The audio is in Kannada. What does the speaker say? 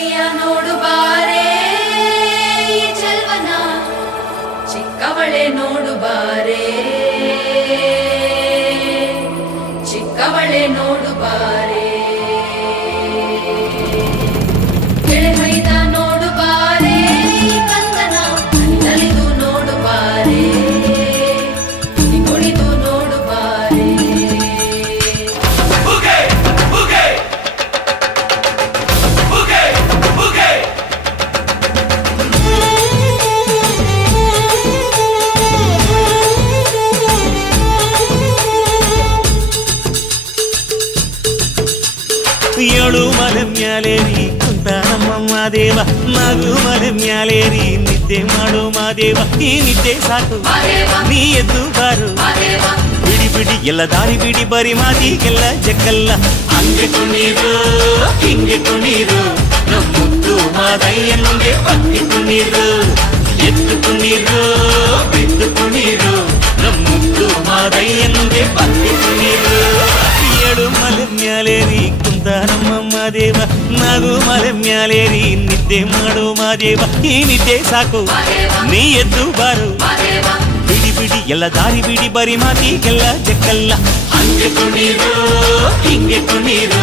ಮೈಯ ನೋಡು ಬಾರೆ ಈ ಚೆಲ್ವನ ಚಿಕ್ಕವಳೆ ನೋಡು ಬಾರೆ ಚಿಕ್ಕವಳೆ ನೋಡು ಬಾರೆ ಕೆಳೆ ಮೈದ ನೋಡು ಬಾರೆ ಈ ಕಂದನ ನಲಿದು ನೋಡು ಬಾರೆ ಕುಣಿದು ನೋಡು ಬಾರೆ ಏಳು ಮಲೆ ಮ್ಯಾಲೇರಿ ಕುಂತ ನಮ್ಮ ಮಾದೇವ ನಗು ಮಲೆ ಮ್ಯಾಲೇರಿ ನಿದ್ದೆ ಮಾಡು ಮಾದೇವ ಈ ನಿದ್ದೆ ಸಾಕು ನೀ ಎದ್ದು ಬಾರು ಬಿಡಿ ಬಿಡಿ ಎಲ್ಲ ದಾರಿ ಬಿಡಿ ಬರಿ ಮಾತಿಗೆಲ್ಲ ಜಕ್ಕಲ್ಲ ಹಂಗೆ ಕುಣೀರು ಹಿಂಗೆ ಕುಣೀರು ನಮ್ಮುದ್ದು ಮಾದಯ್ಯ ಮುಂದೆ ಪಕ್ಕಿ ಕುಣೀರು ಎದ್ದು ಕುಣೀರು ಬಿದ್ದು ಕುಣೀರು ನಮ್ಮುದ್ದು ಮಾದಯ್ಯ ಮುಂದೆ ಪಕ್ಕಿ ಕುಣೀರು ಏಳು ಮಲೆ ಮ್ಯಾಲೇರಿ ಕುಂತ ನಮ್ಮ ಮಾದೇವ ನಗು ಮಲೆ ಮ್ಯಾಲೇರಿ ನಿದ್ದೆ ಮಾಡು ಮಾದೇವ ಈ ನಿದ್ದೆ ಸಾಕು ನೀ ಎದ್ದು ಬಾರು ಬಿಡಿ ಬಿಡಿ ಎಲ್ಲ ದಾರಿ ಬಿಡಿ ಬರಿ ಮಾತಿಗೆಲ್ಲ ಜಕ್ಕಲ್ಲ ಹಂಗೆ ಕುಣೀರು ಹಿಂಗೆ ಕುಣೀರು